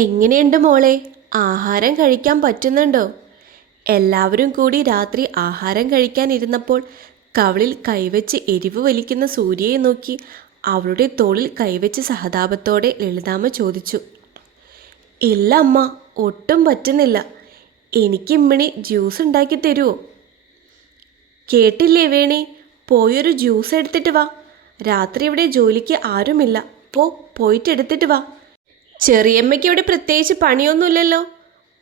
എങ്ങനെയുണ്ട് മോളെ? ആഹാരം കഴിക്കാൻ പറ്റുന്നുണ്ടോ? എല്ലാവരും കൂടി രാത്രി ആഹാരം കഴിക്കാനിരുന്നപ്പോൾ കവളിൽ കൈവച്ച് എരിവ് വലിക്കുന്ന സൂര്യയെ നോക്കി അവളുടെ തോളിൽ കൈവച്ച് സഹതാപത്തോടെ ലളിതാമ്മ ചോദിച്ചു ഇല്ല അമ്മ ഒട്ടും പറ്റുന്നില്ല. എനിക്ക് ഇമ്മിണി ജ്യൂസ് ഉണ്ടാക്കി തരുമോ കേട്ടില്ലേ വേണി പോയൊരു ജ്യൂസ് എടുത്തിട്ട് വാ. രാത്രി ഇവിടെ ജോലിക്ക് ആരുമില്ല. പോ പോയിട്ട് എടുത്തിട്ട് വാ. ചെറിയമ്മയ്ക്ക് ഇവിടെ പ്രത്യേകിച്ച് പണിയൊന്നുമില്ലല്ലോ.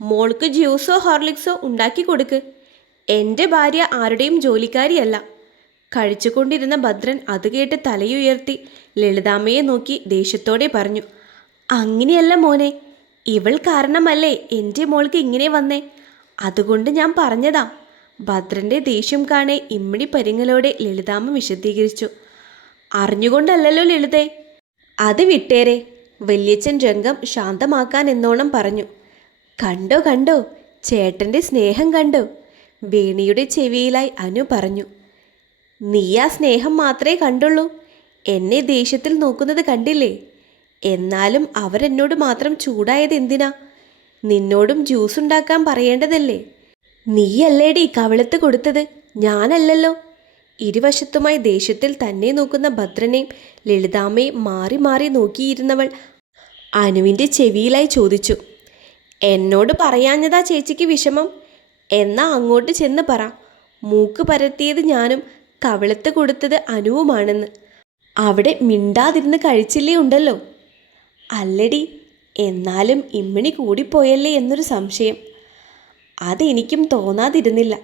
മോൾക്ക് ജ്യൂസോ ഹോർലിക്സോ ഉണ്ടാക്കി കൊടുക്ക്. എന്റെ ഭാര്യ ആരുടെയും ജോലിക്കാരിയല്ല. കഴിച്ചുകൊണ്ടിരുന്ന ഭദ്രൻ അത് കേട്ട് തലയുയർത്തി ലളിതാമ്മയെ നോക്കി ദേഷ്യത്തോടെ പറഞ്ഞു അങ്ങനെയല്ല മോനെ ഇവൾ കാരണമല്ലേ എന്റെ മോൾക്ക് ഇങ്ങനെ വന്നേ? അതുകൊണ്ട് ഞാൻ പറഞ്ഞതാ. ഭദ്രന്റെ ദേഷ്യം കാണെ ഇമ്മിണി പരിങ്ങലോടെ ലളിതാമ്മ വിശദീകരിച്ചു അറിഞ്ഞുകൊണ്ടല്ലല്ലോ ലളിതേ. അത് വിട്ടേരെ വല്യച്ഛൻ രംഗം ശാന്തമാക്കാൻ എന്നോണം പറഞ്ഞു. കണ്ടോ കണ്ടോ ചേട്ടന്റെ സ്നേഹം കണ്ടോ? വേണിയുടെ ചെവിയിലായി അനു പറഞ്ഞു. നീ ആ സ്നേഹം മാത്രമേ കണ്ടുള്ളൂ. എന്നെ ദേഷ്യത്തിൽ നോക്കുന്നത് കണ്ടില്ലേ? എന്നാലും അവരെന്നോട് മാത്രം ചൂടായത് എന്തിനാ? നിന്നോടും ജ്യൂസ് ഉണ്ടാക്കാൻ പറയേണ്ടതല്ലേ? നീയല്ലേടി കവിളത്ത് കൊടുത്തത്? ഞാനല്ലല്ലോ. ഇരുവശത്തുമായി ദേഷ്യത്തിൽ തന്നെ നോക്കുന്ന ഭദ്രനെയും ലളിതാമ്മയും മാറി മാറി നോക്കിയിരുന്നവൾ അനുവിന്റെ ചെവിയിലായി ചോദിച്ചു. എന്നോട് പറയാഞ്ഞതാ ചേച്ചിക്ക് വിഷമം? എന്നാ അങ്ങോട്ട് ചെന്ന് പറ. മൂക്ക് പരത്തിയത് ഞാനും കവിളത്ത് കൊടുത്തത് അനുവുമാണെന്ന്. അവിടെ മിണ്ടാതിരുന്ന് കഴിച്ചില്ലേ ഉണ്ടല്ലോ? അല്ലടി എന്നാലും ഇമ്മിണി കൂടിപ്പോയല്ലേ എന്നൊരു സംശയം. അതെനിക്കും തോന്നാതിരുന്നില്ല.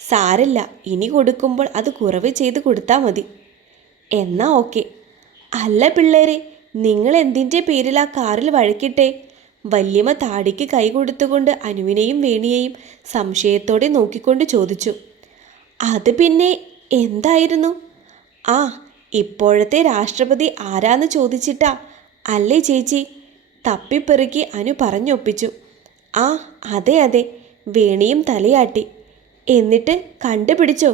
സാരല്ല ഇനി കൊടുക്കുമ്പോൾ അത് കുറവ് ചെയ്ത് കൊടുത്താൽ മതി. എന്നാ ഓക്കെ. അല്ല പിള്ളേരെ നിങ്ങൾ എന്തിന്റെ പേരിൽ ആ കാറിൽ വഴക്കിട്ടെ? വല്യമ്മ താടിക്ക് കൈ കൊടുത്തുകൊണ്ട് അനുവിനെയും വേണിയെയും സംശയത്തോടെ നോക്കിക്കൊണ്ട് ചോദിച്ചു. അത് പിന്നെ എന്തായിരുന്നു? ആ ഇപ്പോഴത്തെ രാഷ്ട്രപതി ആരാന്ന് ചോദിച്ചിട്ടാ? അല്ലേ ചേച്ചി? തപ്പിപ്പെറുക്കി അനു പറഞ്ഞൊപ്പിച്ചു. ആ അതെ അതെ വേണിയും തലയാട്ടി. എന്നിട്ട് കണ്ടുപിടിച്ചോ?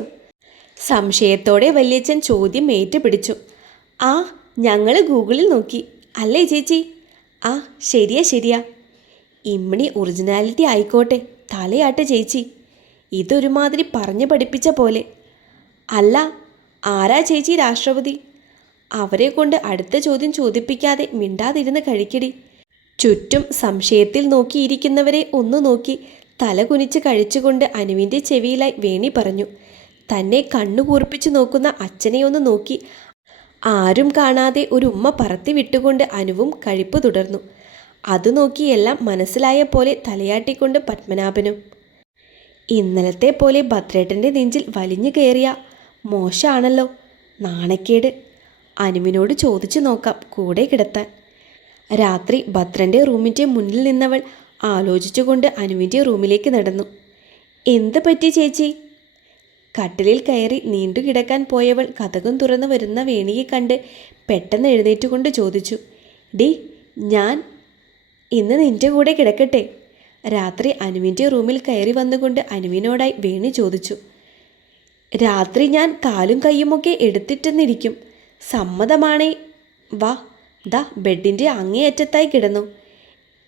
സംശയത്തോടെ വല്യച്ഛൻ ചോദ്യം ഏറ്റുപിടിച്ചു ആ ഞങ്ങൾ ഗൂഗിളിൽ നോക്കി. അല്ലേ ചേച്ചി? ആ ശരിയാ ശരിയാ. ഇമ്മിണി ഒറിജിനാലിറ്റി ആയിക്കോട്ടെ തലയാട്ടെ ചേച്ചി. ഇതൊരുമാതിരി പറഞ്ഞു പഠിപ്പിച്ച പോലെ. അല്ല ആരാ ചേച്ചി രാഷ്ട്രപതി? അവരെ കൊണ്ട് അടുത്ത ചോദ്യം ചോദിപ്പിക്കാതെ മിണ്ടാതിരുന്ന് കഴിക്കടി. ചുറ്റും സംശയത്തിൽ നോക്കിയിരിക്കുന്നവരെ ഒന്ന് നോക്കി തല കുനിച്ച് കഴിച്ചുകൊണ്ട് അനുവിന്റെ ചെവിയിലായി വേണി പറഞ്ഞു. തന്നെ കണ്ണു കൂർപ്പിച്ചു നോക്കുന്ന അച്ഛനെ ഒന്ന് നോക്കി ആരും കാണാതെ ഒരു ഉമ്മ പറത്തി വിട്ടുകൊണ്ട് അനുവും കഴിപ്പ് തുടർന്നു. അത് നോക്കിയെല്ലാം മനസ്സിലായ പോലെ തലയാട്ടിക്കൊണ്ട് പത്മനാഭനും. ഇന്നലത്തെ പോലെ ഭദ്രേട്ടന്റെ നെഞ്ചിൽ വലിഞ്ഞു കയറിയ മോശമാണല്ലോ നാണക്കേട്. അനുവിനോട് ചോദിച്ചു നോക്കാം കൂടെ കിടത്താൻ. രാത്രി ഭദ്രന്റെ റൂമിന്റെ മുന്നിൽ നിന്നവൾ ആലോചിച്ചുകൊണ്ട് അനുവിന്റെ റൂമിലേക്ക് നടന്നു. എന്ത് പറ്റി ചേച്ചി? കട്ടിലിൽ കയറി നീണ്ടു കിടക്കാൻ പോയവൾ കഥകം തുറന്നു വരുന്ന വേണിയെ കണ്ട് പെട്ടെന്ന് എഴുന്നേറ്റുകൊണ്ട് ചോദിച്ചു ഡി ഞാൻ ഇന്ന് നിന്റെ കൂടെ കിടക്കട്ടെ? രാത്രി അനുവിന്റെ റൂമിൽ കയറി വന്നുകൊണ്ട് അനുവിനോടായി വേണി ചോദിച്ചു രാത്രി ഞാൻ കാലും കൈയുമൊക്കെ എടുത്തിട്ടെന്നിരിക്കും. സമ്മതമാണേ. വാ ദാ ബെഡിന്റെ അങ്ങേയറ്റത്തായി കിടന്നു.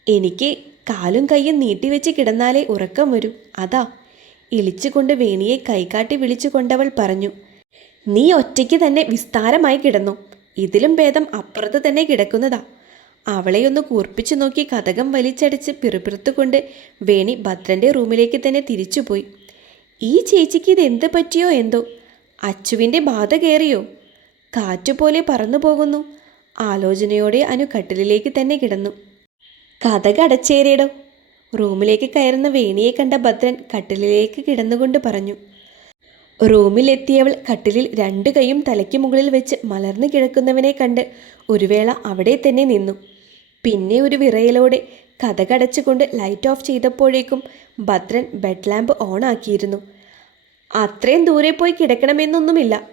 എനിക്ക് കാലും കൈയും നീട്ടിവെച്ച് കിടന്നാലേ ഉറക്കം വരും. അതാ. ഇളിച്ചുകൊണ്ട് വേണിയെ കൈകാട്ടി വിളിച്ചുകൊണ്ടവൾ പറഞ്ഞു നീ ഒറ്റയ്ക്ക് തന്നെ വിസ്താരമായി കിടന്നു. ഇതിലും ഭേദം അപ്പുറത്ത് തന്നെ കിടക്കുന്നതാ. അവളെയൊന്ന് കൂർപ്പിച്ചു നോക്കി കഥകം വലിച്ചടിച്ച് പിറുപിറുത്തുകൊണ്ട് വേണി ഭദ്രന്റെ റൂമിലേക്ക് തന്നെ തിരിച്ചുപോയി. ഈ ചേച്ചിക്ക് ഇത് എന്ത് പറ്റിയോ എന്തോ? അച്ചുവിന്റെ ബാധ കയറിയോ? കാറ്റുപോലെ പറന്നു പോകുന്നു. ആലോചനയോടെ അനു കട്ടിലിലേക്ക് തന്നെ കിടന്നു. കഥകടച്ചേരിയടോ റൂമിലേക്ക് കയറുന്ന വേണിയെ കണ്ട ഭദ്രൻ കട്ടിലിലേക്ക് കിടന്നുകൊണ്ട് പറഞ്ഞു. റൂമിലെത്തിയവൾ കട്ടിലിൽ രണ്ടു കൈയും തലയ്ക്ക് മുകളിൽ വെച്ച് മലർന്നു കിടക്കുന്നവനെ കണ്ട് ഒരു വേള അവിടെ തന്നെ നിന്നു. പിന്നെ ഒരു വിറയലോടെ കഥകടച്ചുകൊണ്ട് ലൈറ്റ് ഓഫ് ചെയ്തപ്പോഴേക്കും ഭദ്രൻ ബെഡ് ലാമ്പ് ഓൺ ആക്കിയിരുന്നു. അത്രയും ദൂരെ പോയി കിടക്കണമെന്നൊന്നുമില്ല.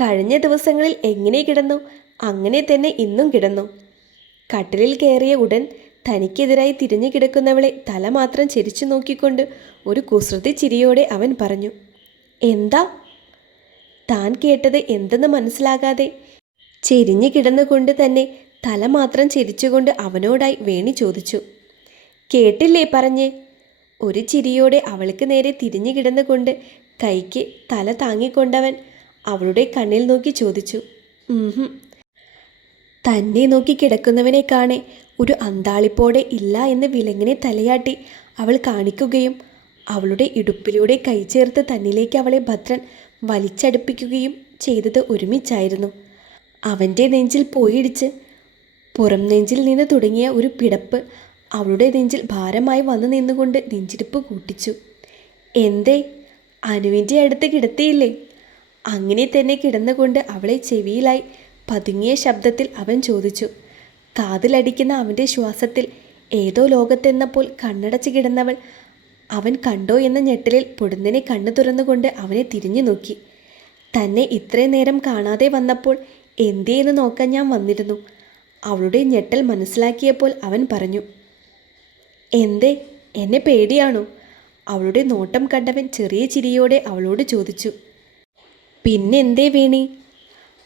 കഴിഞ്ഞ ദിവസങ്ങളിൽ എങ്ങനെ കിടന്നു? അങ്ങനെ തന്നെ ഇന്നും കിടന്നു. കട്ടിലിൽ കയറിയ ഉടൻ തനിക്കെതിരായി തിരിഞ്ഞു കിടക്കുന്നവളെ തല മാത്രം ചിരിച്ചു നോക്കിക്കൊണ്ട് ഒരു കുസൃതി ചിരിയോടെ അവൻ പറഞ്ഞു എന്താ? താൻ കേട്ടത് എന്തെന്ന് മനസ്സിലാകാതെ ചെരിഞ്ഞു കിടന്നുകൊണ്ട് തന്നെ തല മാത്രം ചിരിച്ചുകൊണ്ട് അവനോടായി വേണി ചോദിച്ചു കേട്ടില്ലേ പറഞ്ഞ്? ഒരു ചിരിയോടെ അവൾക്ക് നേരെ തിരിഞ്ഞു കിടന്നുകൊണ്ട് കൈക്ക് തല താങ്ങിക്കൊണ്ടവൻ അവളുടെ കണ്ണിൽ നോക്കി ചോദിച്ചു തന്നെ നോക്കി കിടക്കുന്നവനെ കാണെ ഒരു അന്താളിപ്പോടെ ഇല്ല എന്ന് വിലങ്ങിനെ തലയാട്ടി അവൾ കാണിക്കുകയും അവളുടെ ഇടുപ്പിലൂടെ കൈ ചേർത്ത് തന്നിലേക്ക് അവളെ ഭദ്രൻ വലിച്ചടുപ്പിക്കുകയും ചെയ്തത് ഒരുമിച്ചായിരുന്നു. അവന്റെ നെഞ്ചിൽ പോയിടിച്ച് പുറം നെഞ്ചിൽ നിന്ന് തുടങ്ങിയ ഒരു പിടപ്പ് അവളുടെ നെഞ്ചിൽ ഭാരമായി വന്നു നിന്നുകൊണ്ട് നെഞ്ചിടിപ്പ് കൂട്ടിച്ചു. എന്തേ? അനുവിന്റെ അടുത്ത് കിടത്തിയില്ലേ? അങ്ങനെ തന്നെ കിടന്നുകൊണ്ട് അവളെ ചെവിയിലായി പതുങ്ങിയ ശബ്ദത്തിൽ അവൻ ചോദിച്ചു. കാതിലടിക്കുന്ന അവന്റെ ശ്വാസത്തിൽ ഏതോ ലോകത്തെന്നപ്പോൾ കണ്ണടച്ച് കിടന്നവൾ അവൻ കണ്ടോ എന്ന ഞെട്ടലിൽ പൊടുന്നനെ കണ്ണു തുറന്നുകൊണ്ട് അവനെ തിരിഞ്ഞു നോക്കി. തന്നെ ഇത്രയും നേരം കാണാതെ വന്നപ്പോൾ എന്തേ എന്ന് നോക്കാൻ ഞാൻ വന്നിരുന്നു. അവളുടെ ഞെട്ടൽ മനസ്സിലാക്കിയപ്പോൾ അവൻ പറഞ്ഞു എന്തേ എന്നെ പേടിയാണോ? അവളുടെ നോട്ടം കണ്ടവൻ ചെറിയ ചിരിയോടെ അവളോട് ചോദിച്ചു പിന്നെന്തേ വേണി?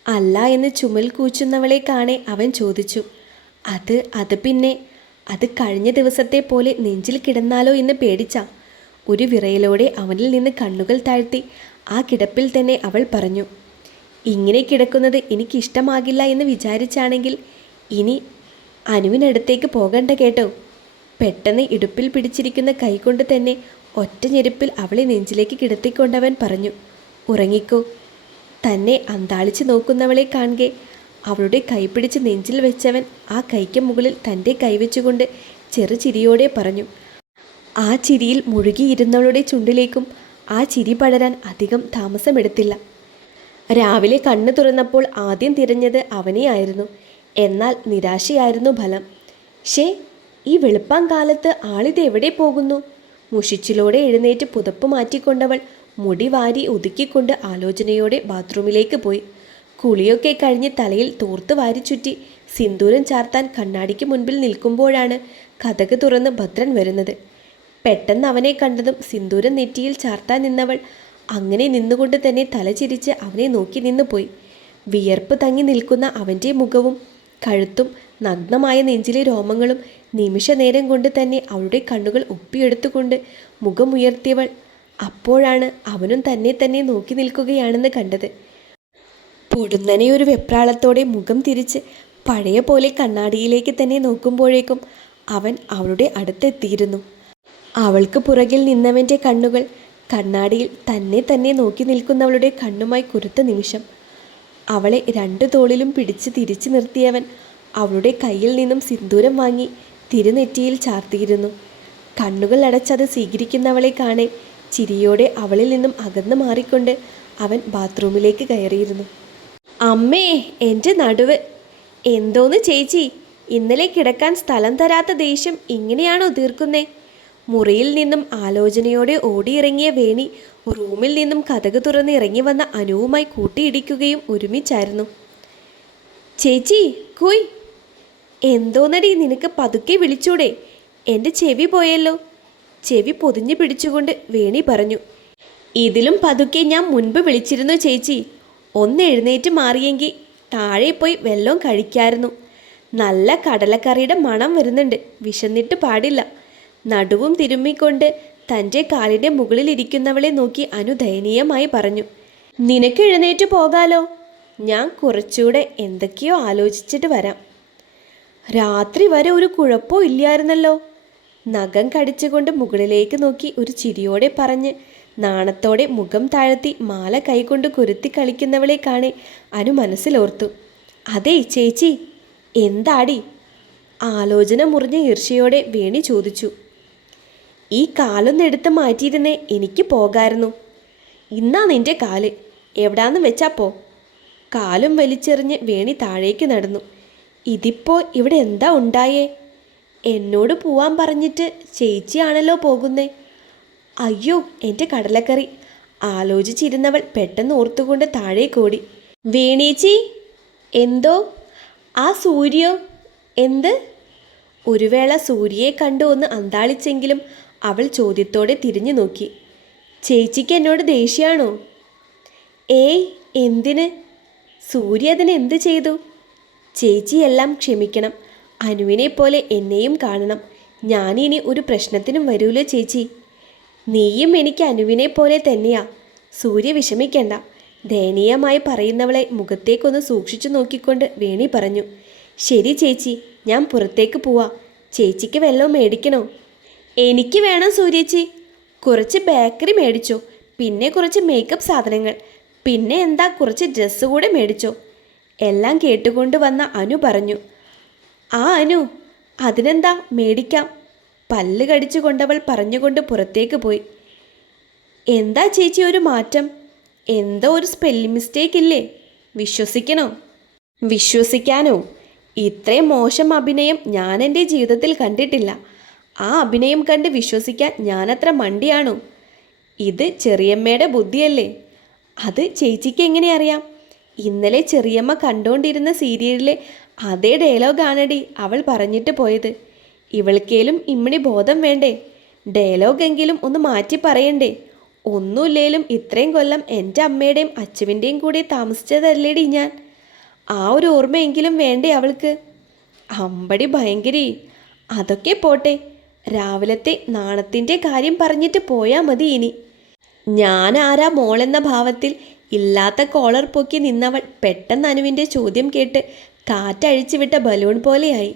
അല്ല എന്ന് ചുമൽ കൂച്ചുന്നവളെ കാണെ അവൻ ചോദിച്ചു അത് അത് പിന്നെ അത് കഴിഞ്ഞ ദിവസത്തെ പോലെ നെഞ്ചിൽ കിടന്നാലോ എന്ന് പേടിച്ച. ഒരു വിറയലോടെ അവനിൽ നിന്ന് കണ്ണുകൾ താഴ്ത്തി ആ കിടപ്പിൽ തന്നെ അവൾ പറഞ്ഞു ഇങ്ങനെ കിടക്കുന്നത് എനിക്കിഷ്ടമാകില്ല എന്ന് വിചാരിച്ചാണെങ്കിൽ ഇനി അനുവിനടുത്തേക്ക് പോകണ്ട കേട്ടോ. പെട്ടെന്ന് ഇടുപ്പിൽ പിടിച്ചിരിക്കുന്ന കൈകൊണ്ട് തന്നെ ഒറ്റ ഞെരുപ്പിൽ അവളെ നെഞ്ചിലേക്ക് കിടത്തിക്കൊണ്ടവൻ പറഞ്ഞു ഉറങ്ങിക്കോ. തന്നെ അന്താളിച്ച് നോക്കുന്നവളെ കാണെ അവളുടെ കൈപിടിച്ച് നെഞ്ചിൽ വെച്ചവൻ ആ കൈക്ക് മുകളിൽ തന്റെ കൈവച്ചുകൊണ്ട് ചെറു ചിരിയോടെ പറഞ്ഞു ആ ചിരിയിൽ മുഴുകിയിരുന്നവളുടെ ചുണ്ടിലേക്കും ആ ചിരി പടരാൻ അധികം താമസമെടുത്തില്ല. രാവിലെ കണ്ണു തുറന്നപ്പോൾ ആദ്യം തിരഞ്ഞത് അവനെയായിരുന്നു. എന്നാൽ നിരാശയായിരുന്നു ഫലം. ഷേ ഈ വെളുപ്പാം കാലത്ത് ആളിത് എവിടെ പോകുന്നു മുഷിച്ചിലോടെ എഴുന്നേറ്റ് പുതപ്പ് മാറ്റിക്കൊണ്ടവൾ മുടി വാരി ഒതുക്കിക്കൊണ്ട് ആലോചനയോടെ ബാത്റൂമിലേക്ക് പോയി. കുളിയൊക്കെ കഴിഞ്ഞ് തലയിൽ തോർത്ത് വാരി ചുറ്റി സിന്ദൂരം ചാർത്താൻ കണ്ണാടിക്ക് മുൻപിൽ നിൽക്കുമ്പോഴാണ് കഥക് തുറന്ന് ഭദ്രൻ വരുന്നത്. പെട്ടെന്ന് അവനെ കണ്ടതും സിന്ദൂരം നെറ്റിയിൽ ചാർത്താൻ നിന്നവൾ അങ്ങനെ നിന്നുകൊണ്ട് തന്നെ തലചിരിച്ച് അവനെ നോക്കി നിന്നുപോയി. വിയർപ്പ് തങ്ങി നിൽക്കുന്ന അവന്റെ മുഖവും കഴുത്തും നഗ്നമായ നെഞ്ചിലെ രോമങ്ങളും നിമിഷ നേരം കൊണ്ട് തന്നെ അവളുടെ കണ്ണുകൾ ഒപ്പിയെടുത്തുകൊണ്ട് മുഖമുയർത്തിയവൾ അപ്പോഴാണ് അവനും തന്നെ തന്നെ നോക്കി നിൽക്കുകയാണെന്ന് കണ്ടത്. പൊടുന്നനെ ഒരു വെപ്രാളത്തോടെ മുഖം തിരിച്ച് പഴയ പോലെ കണ്ണാടിയിലേക്ക് തന്നെ നോക്കുമ്പോഴേക്കും അവൻ അവളുടെ അടുത്തെത്തിയിരുന്നു. അവൾക്ക് പുറകിൽ നിന്നവന്റെ കണ്ണുകൾ കണ്ണാടിയിൽ തന്നെ തന്നെ നോക്കി നിൽക്കുന്നവളുടെ കണ്ണുമായി കുരുത്ത നിമിഷം. അവളെ രണ്ടു തോളിലും പിടിച്ച് തിരിച്ചു നിർത്തിയവൻ അവളുടെ കയ്യിൽ നിന്നും സിന്ദൂരം വാങ്ങി തിരുനെറ്റിയിൽ ചാർത്തിയിരുന്നു. കണ്ണുകൾ അടച്ചത് സ്വീകരിക്കുന്നവളെ കാണെ ചിരിയോടെ അവളിൽ നിന്നും അകന്നു മാറിക്കൊണ്ട് അവൻ ബാത്റൂമിലേക്ക് കയറിയിരുന്നു. അമ്മേ എന്റെ നടുവ്. എന്തോന്ന് ചേച്ചി? ഇന്നലെ കിടക്കാൻ സ്ഥലം തരാത്ത ദേഷ്യം ഇങ്ങനെയാണോ തീർക്കുന്നേ? മുറിയിൽ നിന്നും ആലോചനയോടെ ഓടിയിറങ്ങിയ വേണി റൂമിൽ നിന്നും കഥക് തുറന്ന് ഇറങ്ങി വന്ന അനുവുമായി കൂട്ടിയിടിക്കുകയും ഒരുമിച്ചായിരുന്നു. ചേച്ചി കുയ്. എന്തോന്നടി നിനക്ക് പതുക്കെ വിളിച്ചൂടെ? എന്റെ ചെവി പോയല്ലോ. ചെവി പൊതിഞ്ഞു പിടിച്ചുകൊണ്ട് വേണി പറഞ്ഞു. ഇതിലും പതുക്കെ ഞാൻ മുൻപ് വിളിച്ചിരുന്നു ചേച്ചി. ഒന്ന് എഴുന്നേറ്റ് മാറിയെങ്കിൽ താഴെ പോയി വെള്ളവും കഴിക്കായിരുന്നു. നല്ല കടലക്കറിയുടെ മണം വരുന്നുണ്ട്. വിശന്നിട്ട് പാടില്ല. നടുവും തിരുമ്മിക്കൊണ്ട് തന്റെ കാലിന്റെ മുകളിലിരിക്കുന്നവളെ നോക്കി അനുദയനീയമായി പറഞ്ഞു നിനക്ക് എഴുന്നേറ്റ് പോകാലോ? ഞാൻ കുറച്ചുകൂടെ എന്തൊക്കെയോ ആലോചിച്ചിട്ട് വരാം. രാത്രി വരെ ഒരു കുഴപ്പവും ഇല്ലായിരുന്നല്ലോ. നഖം കടിച്ചുകൊണ്ട് മുകളിലേക്ക് നോക്കി ഒരു ചിരിയോടെ പറഞ്ഞ് നാണത്തോടെ മുഖം താഴ്ത്തി മാല കൈകൊണ്ട് കുരുത്തി കളിക്കുന്നവളെ കാണെ അനു മനസ്സിലോർത്തു. അതെ ചേച്ചി എന്താടി? ആലോചന മുറിഞ്ഞ ഈർഷയോടെ വേണി ചോദിച്ചു. ഈ കാലൊന്നെടുത്ത് മാറ്റിയിരുന്നേ എനിക്ക് പോകായിരുന്നു. ഇന്നാ നിന്റെ കാൽ. എവിടാന്ന് വെച്ചാ പോ. കാലും വലിച്ചെറിഞ്ഞ് വേണി താഴേക്ക് നടന്നു. ഇതിപ്പോ ഇവിടെ എന്താ ഉണ്ടായേ? എന്നോട് പോവാൻ പറഞ്ഞിട്ട് ചേച്ചിയാണല്ലോ പോകുന്നേ. അയ്യോ എന്റെ കടലക്കറി. ആലോചിച്ചിരുന്നവൾ പെട്ടെന്ന് ഓർത്തുകൊണ്ട് താഴെ കൂടി. വേണീച്ചി എന്തോ? ആ സൂര്യോ? എന്ത്? ഒരു വേള സൂര്യയെ കണ്ടു ഒന്ന് അന്താളിച്ചെങ്കിലും അവൾ ചോദ്യത്തോടെ തിരിഞ്ഞു നോക്കി. ചേച്ചിക്ക് എന്നോട് ദേഷ്യാണോ? ഏയ് എന്തിന്? സൂര്യ അതിന് എന്ത് ചെയ്തു? ചേച്ചിയെല്ലാം ക്ഷമിക്കണം. അനുവിനെ പോലെ എന്നെയും കാണണം. ഞാനിനി ഒരു പ്രശ്നത്തിനും വരൂലോ ചേച്ചി. നീയും എനിക്ക് അനുവിനെ പോലെ തന്നെയാ. സൂര്യ വിഷമിക്കണ്ട. ദയനീയമായി പറയുന്നവളെ മുഖത്തേക്കൊന്ന് സൂക്ഷിച്ചു നോക്കിക്കൊണ്ട് വേണി പറഞ്ഞു. ശരി ചേച്ചി ഞാൻ പുറത്തേക്ക് പോവാ. ചേച്ചിക്ക് വെള്ളം മേടിക്കണോ? എനിക്ക് വേണം സൂര്യച്ചി. കുറച്ച് ബേക്കറി മേടിച്ചോ. പിന്നെ കുറച്ച് മേക്കപ്പ് സാധനങ്ങൾ. പിന്നെ എന്താ കുറച്ച് ഡ്രസ്സ് കൂടെ മേടിച്ചോ. എല്ലാം കേട്ടുകൊണ്ട് വന്ന അനു പറഞ്ഞു. ആ അനു അതിനെന്താ മേടിക്കാം? പല്ല് കടിച്ചു കടിച്ചുകൊണ്ടവൾ പറഞ്ഞുകൊണ്ട് പുറത്തേക്ക് പോയി. എന്താ ചേച്ചി ഒരു മാറ്റം? എന്തോ ഒരു സ്പെല്ലിംഗ് മിസ്റ്റേക്ക് ഇല്ലേ? വിശ്വസിക്കണോ? വിശ്വസിക്കാനോ? ഇത്രയും മോശം അഭിനയം ഞാൻ എന്റെ ജീവിതത്തിൽ കണ്ടിട്ടില്ല. ആ അഭിനയം കണ്ട് വിശ്വസിക്കാൻ ഞാനത്ര മണ്ടിയാണോ? ഇത് ചെറിയമ്മയുടെ ബുദ്ധിയല്ലേ? അത് ചേച്ചിക്ക് എങ്ങനെ അറിയാം? ഇന്നലെ ചെറിയമ്മ കണ്ടുകൊണ്ടിരുന്ന സീരിയലിലെ അതേ ഡയലോഗാണടി അവൾ പറഞ്ഞിട്ട് പോയത്. ഇവൾക്കേലും ഇമ്മിണി ബോധം വേണ്ടേ? ഡയലോഗെങ്കിലും ഒന്ന് മാറ്റി പറയണ്ടേ? ഒന്നുമില്ലേലും ഇത്രയും കൊല്ലം എന്റെ അമ്മയുടെയും അച്ഛവിന്റെയും കൂടെ താമസിച്ചതല്ലേടി ഞാൻ? ആ ഒരു ഓർമ്മയെങ്കിലും വേണ്ടേ അവൾക്ക്? അമ്പടി ഭയങ്കരി. അതൊക്കെ പോട്ടെ. രാവിലത്തെ നാണത്തിന്റെ കാര്യം പറഞ്ഞിട്ട് പോയാൽ മതി ഇനി. ഞാൻ ആരാ മോളെന്ന ഭാവത്തിൽ ഇല്ലാത്ത കോളർ പൊക്കി നിന്നവൾ പെട്ടെന്ന് അനുവിന്റെ ചോദ്യം കേട്ട് കാറ്റഴിച്ചു വിട്ട ബലൂൺ പോലെയായി.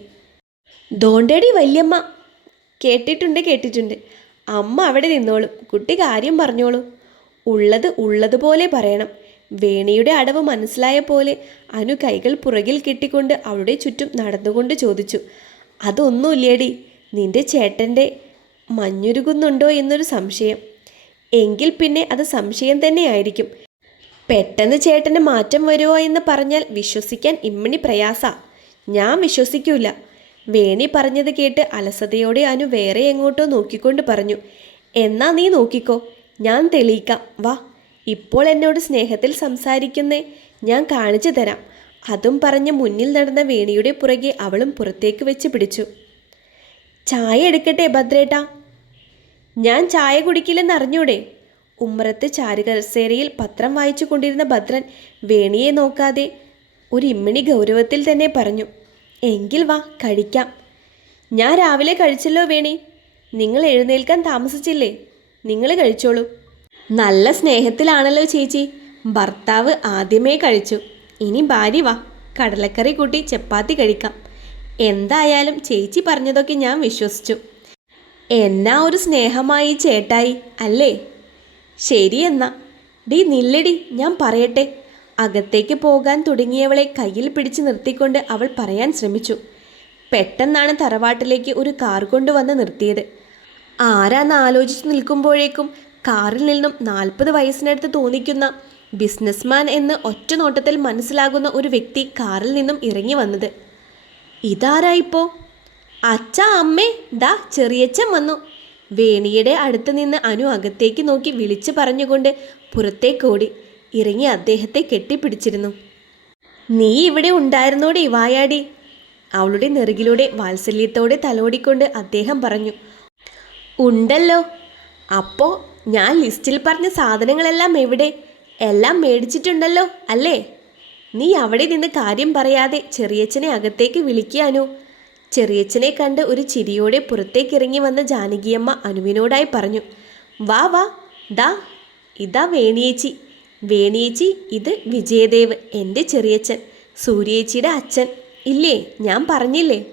ദോണ്ടേടി വല്യമ്മ. കേട്ടിട്ടുണ്ട് കേട്ടിട്ടുണ്ട്. അമ്മ അവിടെ നിന്നോളും. കുട്ടി കാര്യം പറഞ്ഞോളൂ. ഉള്ളത് ഉള്ളതുപോലെ പറയണം. വേണിയുടെ അടവ് മനസ്സിലായ പോലെ അനു കൈകൾ പുറകിൽ കെട്ടിക്കൊണ്ട് അവളുടെ ചുറ്റും നടന്നുകൊണ്ട് ചോദിച്ചു അതൊന്നുമില്ലേടി? നിന്റെ ചേട്ടന്റെ മഞ്ഞുരുകുന്നുണ്ടോ എന്നൊരു സംശയം. എങ്കിൽ പിന്നെ അത് സംശയം തന്നെയായിരിക്കും. പെട്ടെന്ന് ചേട്ടന് മാറ്റം വരുമോ എന്ന് പറഞ്ഞാൽ വിശ്വസിക്കാൻ ഇമ്മണി പ്രയാസ. ഞാൻ വിശ്വസിക്കൂല. വേണി പറഞ്ഞത് കേട്ട് അലസതയോടെ അനു വേറെ എങ്ങോട്ടോ നോക്കിക്കൊണ്ട് പറഞ്ഞു എന്നാ നീ നോക്കിക്കോ ഞാൻ തെളിയിക്കാം വാ. ഇപ്പോൾ എന്നോട് സ്നേഹത്തിൽ സംസാരിക്കുന്നേ ഞാൻ കാണിച്ചു തരാം. അതും പറഞ്ഞ് മുന്നിൽ നടന്ന വേണിയുടെ പുറകെ അവളും പുറത്തേക്ക് വെച്ച് പിടിച്ചു. ചായ എടുക്കട്ടെ ഭദ്രേട്ട. ഞാൻ ചായ കുടിക്കില്ലെന്ന് അറിഞ്ഞൂടെ? ഉമ്മറത്ത് ചാരുകസേരയിൽ പത്രം വായിച്ചു കൊണ്ടിരുന്ന ഭദ്രൻ വേണിയെ നോക്കാതെ ഒരു ഇമ്മിണി ഗൗരവത്തിൽ തന്നെ പറഞ്ഞു എങ്കിൽ വാ കഴിക്കാം. ഞാൻ രാവിലെ കഴിച്ചല്ലോ വേണി. നിങ്ങൾ എഴുന്നേൽക്കാൻ താമസിച്ചില്ലേ? നിങ്ങൾ കഴിച്ചോളൂ. നല്ല സ്നേഹത്തിലാണല്ലോ ചേച്ചി. ഭർത്താവ് ആദ്യമേ കഴിച്ചു. ഇനി ഭാര്യ വാ കടലക്കറി കൂട്ടി ചപ്പാത്തി കഴിക്കാം. എന്തായാലും ചേച്ചി പറഞ്ഞതൊക്കെ ഞാൻ വിശ്വസിച്ചു. എന്നാ ഒരു സ്നേഹമായി ചേട്ടായി അല്ലേ? ശരി എന്നാ. ഡീ നില്ലടി ഞാൻ പറയട്ടെ. അകത്തേക്ക് പോകാൻ തുടങ്ങിയവളെ കയ്യിൽ പിടിച്ചു നിർത്തിക്കൊണ്ട് അവൾ പറയാൻ ശ്രമിച്ചു. പെട്ടെന്നാണ് തറവാട്ടിലേക്ക് ഒരു കാർ കൊണ്ടുവന്ന് നിർത്തിയത്. ആരാന്ന് ആലോചിച്ച് നിൽക്കുമ്പോഴേക്കും കാറിൽ നിന്നും നാൽപ്പത് വയസ്സിനടുത്ത് തോന്നിക്കുന്ന ബിസിനസ്മാൻ എന്ന് ഒറ്റ നോട്ടത്തിൽ മനസ്സിലാകുന്ന ഒരു വ്യക്തി കാറിൽ നിന്നും ഇറങ്ങി വന്നത്. ഇതാരായിപ്പോ അച്ഛ അമ്മേ ദാ ചെറിയച്ഛൻ വന്നു. വേണിയുടെ അടുത്ത് നിന്ന് അനു അകത്തേക്ക് നോക്കി വിളിച്ചു പറഞ്ഞുകൊണ്ട് പുറത്തേക്കോടി ഇറങ്ങി അദ്ദേഹത്തെ കെട്ടിപ്പിടിച്ചിരുന്നു. നീ ഇവിടെ ഉണ്ടായിരുന്നോടെ വായാടി അവളുടെ നെറുകിലൂടെ വാത്സല്യത്തോടെ തലോടിക്കൊണ്ട് അദ്ദേഹം പറഞ്ഞു. ഉണ്ടല്ലോ. അപ്പോ ഞാൻ ലിസ്റ്റിൽ പറഞ്ഞ സാധനങ്ങളെല്ലാം എവിടെ? എല്ലാം മേടിച്ചിട്ടുണ്ടല്ലോ അല്ലേ? നീ അവിടെ നിന്ന് കാര്യം പറയാതെ ചെറിയച്ഛനെ അകത്തേക്ക് വിളിക്കാനു ചെറിയച്ഛനെ കണ്ട് ഒരു ചിരിയോടെ പുറത്തേക്കിറങ്ങി വന്ന ജാനകിയമ്മ അനുവിനോടായി പറഞ്ഞു. വാ വാ ദാ ഇതാ വേണിയേച്ചി. വേണിയേച്ചി ഇത് വിജയദേവ് എന്റെ ചെറിയച്ഛൻ. സൂര്യേച്ചിയുടെ അച്ഛൻ. ഇല്ലേ? ഞാൻ പറഞ്ഞില്ലേ?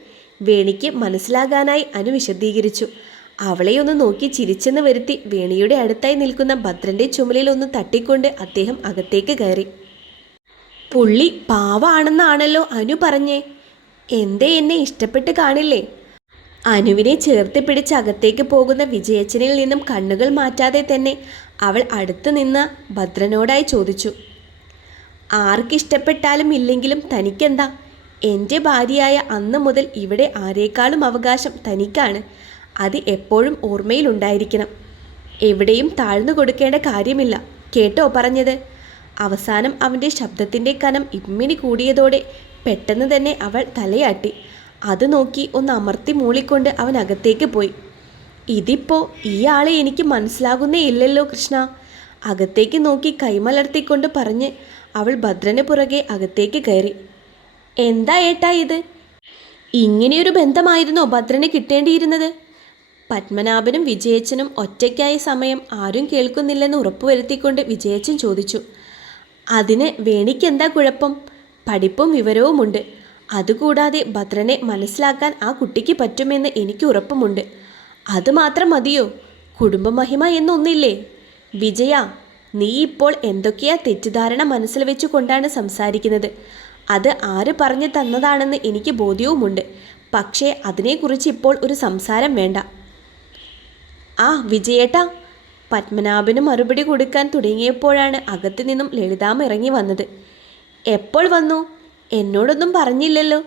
വേണിക്ക് മനസ്സിലാകാനായി അനു വിശദീകരിച്ചു. അവളെ ഒന്ന് നോക്കി ചിരിച്ചെന്ന് വരുത്തി വേണിയുടെ അടുത്തായി നിൽക്കുന്ന ഭദ്രന്റെ ചുമലിൽ ഒന്ന് തട്ടിക്കൊണ്ട് അദ്ദേഹം അകത്തേക്ക് കയറി. പുള്ളി പാവാണെന്നാണല്ലോ അനു പറഞ്ഞേ. എന്തേ എന്നെ ഇഷ്ടപ്പെട്ട് കാണില്ലേ? അനുവിനെ ചേർത്ത് പിടിച്ച് അകത്തേക്ക് പോകുന്ന വിജയച്ചനിൽ നിന്നും കണ്ണുകൾ മാറ്റാതെ തന്നെ അവൾ അടുത്ത് നിന്ന് ഭദ്രനോടായി ചോദിച്ചു ആർക്കിഷ്ടപ്പെട്ടാലും ഇല്ലെങ്കിലും തനിക്കെന്താ? എന്റെ ഭാര്യയായ അന്ന് മുതൽ ഇവിടെ ആരേക്കാളും അവകാശം തനിക്കാണ്. അത് എപ്പോഴും ഓർമ്മയിലുണ്ടായിരിക്കണം. എവിടെയും താഴ്ന്നു കൊടുക്കേണ്ട കാര്യമില്ല. കേട്ടോ പറഞ്ഞത്. അവസാനം അവന്റെ ശബ്ദത്തിന്റെ കനം ഇമ്മിണി കൂടിയതോടെ പെട്ടെന്ന് തന്നെ അവൾ തലയാട്ടി. അത് നോക്കി ഒന്ന് അമർത്തി മൂളിക്കൊണ്ട് അവൻ അകത്തേക്ക് പോയി. ഇതിപ്പോ ആളെ എനിക്ക് മനസ്സിലാകുന്നേ ഇല്ലല്ലോ കൃഷ്ണ. അകത്തേക്ക് നോക്കി കൈമലർത്തിക്കൊണ്ട് പറഞ്ഞ് അവൾ ഭദ്രന് പുറകെ അകത്തേക്ക് കയറി. എന്താ ഏട്ടാ ഇത്? ഇങ്ങനെയൊരു ബന്ധമായിരുന്നോ ഭദ്രന് കിട്ടേണ്ടിയിരുന്നത്? പത്മനാഭനും വിജയച്ചനും ഒറ്റയ്ക്കായ സമയം ആരും കേൾക്കുന്നില്ലെന്ന് ഉറപ്പുവരുത്തിക്കൊണ്ട് വിജയച്ചൻ ചോദിച്ചു. അതിന് വേണിക്കെന്താ കുഴപ്പം? പഠിപ്പും വിവരവുമുണ്ട്. അതുകൂടാതെ ഭദ്രനെ മനസ്സിലാക്കാൻ ആ കുട്ടിക്ക് പറ്റുമെന്ന് എനിക്ക് ഉറപ്പുമുണ്ട്. അതുമാത്രം മതിയോ? കുടുംബമഹിമ എന്നൊന്നില്ലേ? വിജയ നീ ഇപ്പോൾ എന്തൊക്കെയാ തെറ്റിദ്ധാരണ മനസ്സിൽ വെച്ചുകൊണ്ടാണ് സംസാരിക്കുന്നത്? അത് ആര് പറഞ്ഞു തന്നതാണെന്ന് എനിക്ക് ബോധ്യവുമുണ്ട്. പക്ഷേ അതിനെക്കുറിച്ച് ഇപ്പോൾ ഒരു സംസാരം വേണ്ട. ആ വിജയേട്ടാ. പത്മനാഭന് മറുപടി കൊടുക്കാൻ തുടങ്ങിയപ്പോഴാണ് അകത്തു നിന്നും ലളിതാമ ഇറങ്ങി വന്നത്. എപ്പോൾ വന്നു? എന്നോടൊന്നും പറഞ്ഞില്ലല്ലോ.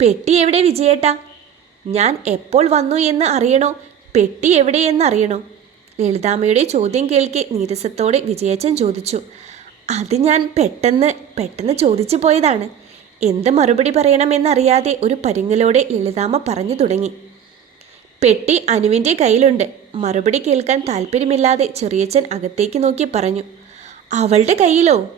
പെട്ടി എവിടെ വിജയേട്ടാ? ഞാൻ എപ്പോൾ വന്നു എന്ന് അറിയണോ? പെട്ടി എവിടെയെന്നറിയണോ? ലളിതാമ്മയുടെ ചോദ്യം കേൾക്കെ നീരസത്തോടെ വിജയച്ചൻ ചോദിച്ചു. അത് ഞാൻ പെട്ടെന്ന് പെട്ടെന്ന് ചോദിച്ചു പോയതാണ്. എന്ത് മറുപടി പറയണമെന്നറിയാതെ ഒരു പരിങ്ങലോടെ ലളിതാമ്മ പറഞ്ഞു തുടങ്ങി. പെട്ടി അനുവിന്റെ കയ്യിലുണ്ട്. മറുപടി കേൾക്കാൻ താല്പര്യമില്ലാതെ ചെറിയച്ചൻ അകത്തേക്ക് നോക്കി പറഞ്ഞു. അവളുടെ കയ്യിലോ?